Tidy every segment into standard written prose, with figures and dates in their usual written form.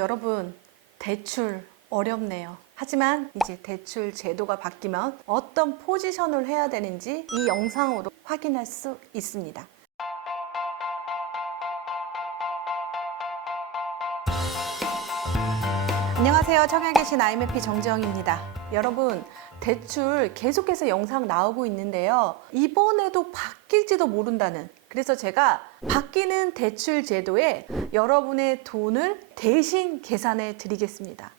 여러분, 대출 어렵네요. 하지만 이제 대출 제도가 바뀌면 어떤 포지션을 해야 되는지 이 영상으로 확인할 수 있습니다. 안녕하세요. 청양에 계신 IMF 정지영입니다. 여러분, 대출 계속해서 영상 나오고 있는데요. 이번에도 바뀔지도 모른다는, 그래서 제가 바뀌는 대출 제도에 여러분의 돈을 대신 계산해 드리겠습니다.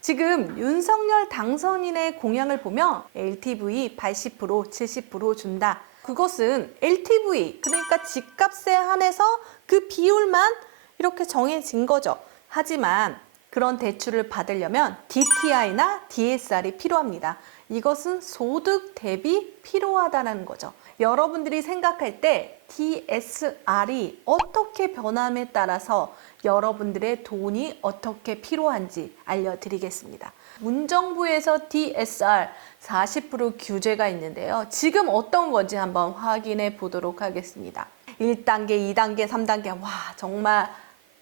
지금 윤석열 당선인의 공약을 보면 LTV 80%, 70% 준다. 그것은 LTV, 그러니까 집값에 한해서 그 비율만 이렇게 정해진 거죠. 하지만 그런 대출을 받으려면 DTI나 DSR이 필요합니다. 이것은 소득 대비 필요하다는 거죠. 여러분들이 생각할 때 DSR이 어떻게 변함에 따라서 여러분들의 돈이 어떻게 필요한지 알려드리겠습니다. 문정부에서 DSR 40% 규제가 있는데요. 지금 어떤 건지 한번 확인해 보도록 하겠습니다. 1단계, 2단계, 3단계, 와, 정말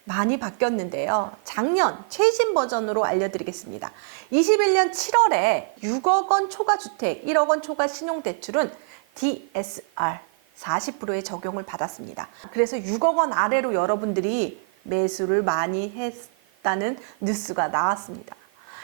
많이 바뀌었는데요. 작년 최신 버전으로 알려드리겠습니다. 21년 7월에 6억 원 초과 주택, 1억 원 초과 신용대출은 DSR 40%의 적용을 받았습니다. 그래서 6억 원 아래로 여러분들이 매수를 많이 했다는 뉴스가 나왔습니다.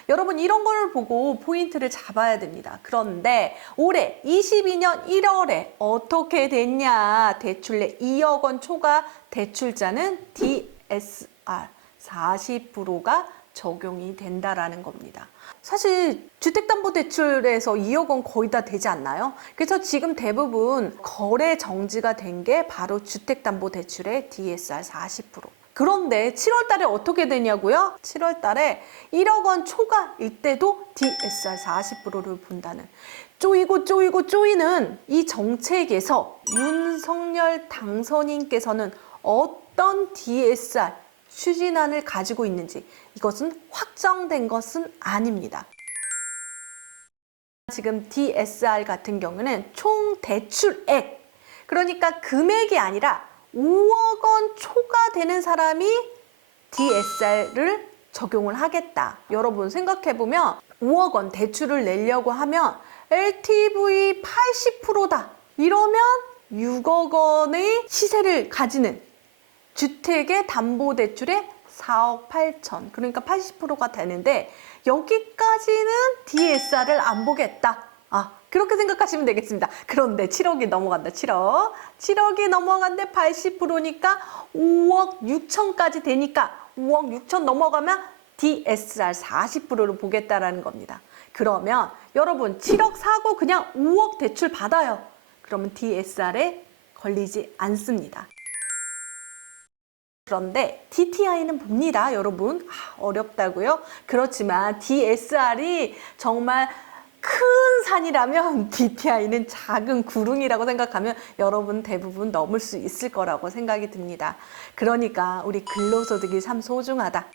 여러분, 이런 걸 보고 포인트를 잡아야 됩니다. 그런데 올해 22년 1월에 어떻게 됐냐? 대출내 2억 원 초과 대출자는 DSR 40%가 적용이 된다라는 겁니다. 사실 주택담보대출에서 2억 원 거의 다 되지 않나요? 그래서 지금 대부분 거래 정지가 된 게 바로 주택담보대출의 DSR 40%. 그런데 7월 달에 어떻게 되냐고요? 7월 달에 1억 원 초과일 때도 DSR 40%를 본다는, 쪼이는 이 정책에서 윤석열 당선인께서는 어떤 DSR 추진안을 가지고 있는지, 이것은 확정된 것은 아닙니다. 지금 DSR 같은 경우는 총 대출액, 그러니까 금액이 아니라 5억 원 초과되는 사람이 DSR을 적용을 하겠다. 여러분 생각해보면 5억 원 대출을 내려고 하면 LTV 80%다. 이러면 6억 원의 시세를 가지는 주택의 담보대출의 4억 8천, 그러니까 80%가 되는데 여기까지는 DSR을 안 보겠다. 그렇게 생각하시면 되겠습니다. 그런데 7억이 넘어간다. 7억이 넘어간데 80%니까 5억 6천까지 되니까 5억 6천 넘어가면 DSR 40%를 보겠다라는 겁니다. 그러면 여러분 7억 사고 그냥 5억 대출 받아요. 그러면 DSR에 걸리지 않습니다. 그런데 DTI는 봅니다, 여러분. 어렵다고요? 그렇지만 DSR이 정말 큰 산이라면 DTI는 작은 구릉이라고 생각하면 여러분 대부분 넘을 수 있을 거라고 생각이 듭니다. 그러니까 우리 근로소득이 참 소중하다.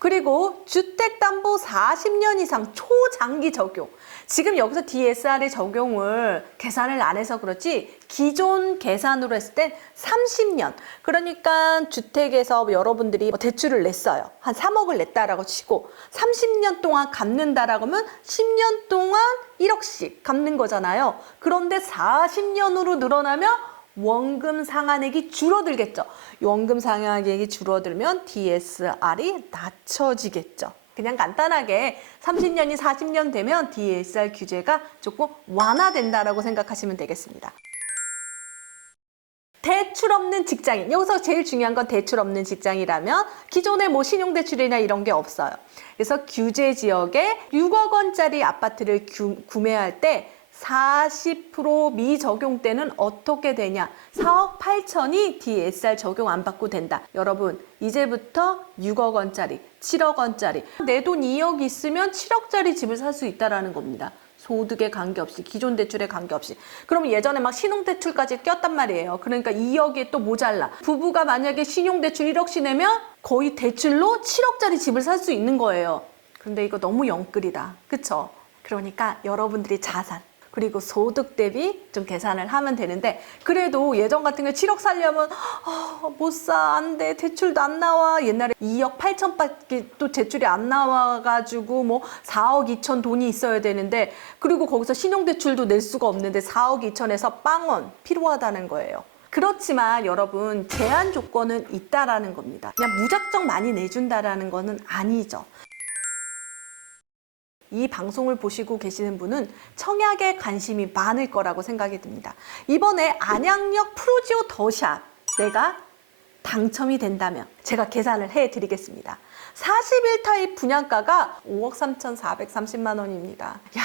그리고 주택담보 40년 이상 초장기 적용. 지금 여기서 DSR의 적용을 계산을 안 해서 그렇지 기존 계산으로 했을 때 30년. 그러니까 주택에서 여러분들이 대출을 냈어요. 한 3억을 냈다라고 치고 30년 동안 갚는다라고 하면 10년 동안 1억씩 갚는 거잖아요. 그런데 40년으로 늘어나면 원금 상환액이 줄어들겠죠. 원금 상환액이 줄어들면 DSR이 낮춰지겠죠. 그냥 간단하게 30년이 40년 되면 DSR 규제가 조금 완화된다라고 생각하시면 되겠습니다. 대출 없는 직장인, 여기서 제일 중요한 건 대출 없는 직장이라면 기존에 뭐 신용대출이나 이런 게 없어요. 그래서 규제 지역에 6억 원짜리 아파트를 구매할 때 40% 미적용 때는 어떻게 되냐? 4억 8천이 DSR 적용 안 받고 된다. 여러분, 이제부터 6억 원짜리, 7억 원짜리, 내 돈 2억 있으면 7억짜리 집을 살 수 있다는 겁니다. 소득에 관계없이, 기존 대출에 관계없이. 그럼 예전에 막 신용대출까지 꼈단 말이에요. 그러니까 2억이 또 모자라. 부부가 만약에 신용대출 1억씩 내면 거의 대출로 7억짜리 집을 살 수 있는 거예요. 그런데 이거 너무 영끌이다. 그쵸? 그러니까 여러분들이 자산, 그리고 소득 대비 좀 계산을 하면 되는데 그래도 예전 같은 경우 7억 살려면 못 사, 안 돼, 대출도 안 나와. 옛날에 2억 8천밖에 또 대출이 안 나와가지고 뭐 4억 2천 돈이 있어야 되는데 그리고 거기서 신용대출도 낼 수가 없는데 4억 2천에서 빵원 필요하다는 거예요. 그렇지만 여러분 제한 조건은 있다라는 겁니다. 그냥 무작정 많이 내준다라는 거는 아니죠. 이 방송을 보시고 계시는 분은 청약에 관심이 많을 거라고 생각이 듭니다. 이번에 안양역 프로지오 더샵 내가 당첨이 된다면 제가 계산을 해드리겠습니다. 41타입 분양가가 5억 3,430만 원입니다. 야,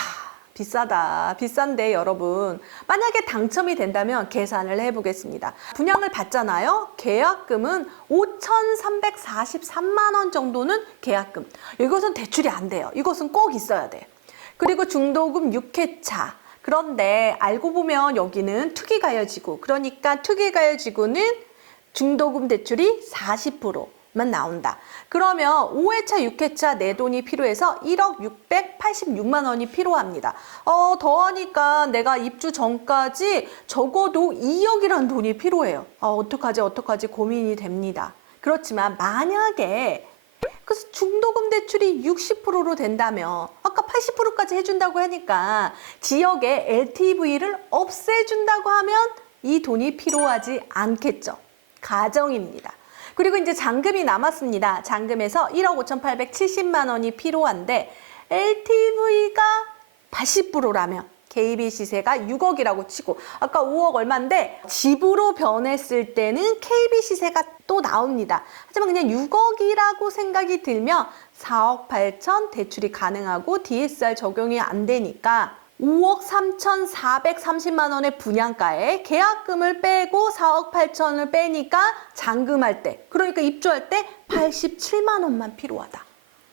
비싸다. 비싼데 여러분 만약에 당첨이 된다면 계산을 해보겠습니다. 분양을 받잖아요. 계약금은 5,343만 원 정도는 계약금. 이것은 대출이 안 돼요. 이것은 꼭 있어야 돼요. 그리고 중도금 6회차. 그런데 알고 보면 여기는 투기가열지구. 그러니까 투기가열지구는 중도금 대출이 40%만 나온다. 그러면 5회차, 6회차 내 돈이 필요해서 1억 686만 원이 필요합니다. 더하니까 내가 입주 전까지 적어도 2억이라는 돈이 필요해요. 어떡하지 고민이 됩니다. 그렇지만 만약에 그래서 중도금 대출이 60%로 된다면 아까 80%까지 해준다고 하니까 지역의 LTV를 없애준다고 하면 이 돈이 필요하지 않겠죠. 가정입니다. 그리고 이제 잔금이 남았습니다. 잔금에서 1억 5,870만 원이 필요한데 LTV가 80%라면 KB 시세가 6억이라고 치고 아까 5억 얼마인데 집으로 변했을 때는 KB 시세가 또 나옵니다. 하지만 그냥 6억이라고 생각이 들면 4억 8천 대출이 가능하고 DSR 적용이 안 되니까 5억 3,430만 원의 분양가에 계약금을 빼고 4억 8천을 빼니까 잔금할 때, 그러니까 입주할 때 87만 원만 필요하다.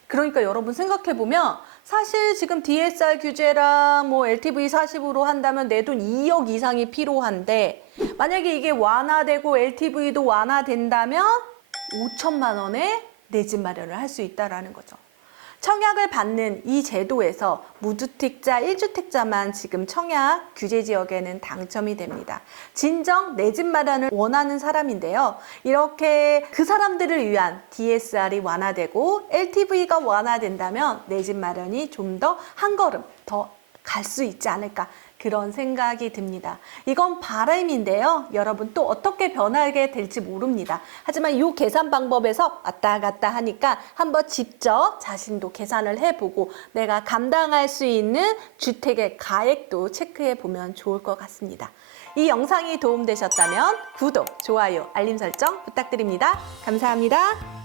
그러니까 여러분 생각해보면 사실 지금 DSR 규제랑 뭐 LTV 40으로 한다면 내 돈 2억 이상이 필요한데 만약에 이게 완화되고 LTV도 완화된다면 5천만 원에 내 집 마련을 할 수 있다는 거죠. 청약을 받는 이 제도에서 무주택자, 1주택자만 지금 청약 규제 지역에는 당첨이 됩니다. 진정 내 집 마련을 원하는 사람인데요. 이렇게 그 사람들을 위한 DSR이 완화되고 LTV가 완화된다면 내 집 마련이 좀 더 한 걸음 더 갈 수 있지 않을까. 그런 생각이 듭니다. 이건 바람인데요. 여러분 또 어떻게 변하게 될지 모릅니다. 하지만 이 계산 방법에서 왔다 갔다 하니까 한번 직접 자신도 계산을 해보고 내가 감당할 수 있는 주택의 가액도 체크해 보면 좋을 것 같습니다. 이 영상이 도움되셨다면 구독, 좋아요, 알림 설정 부탁드립니다. 감사합니다.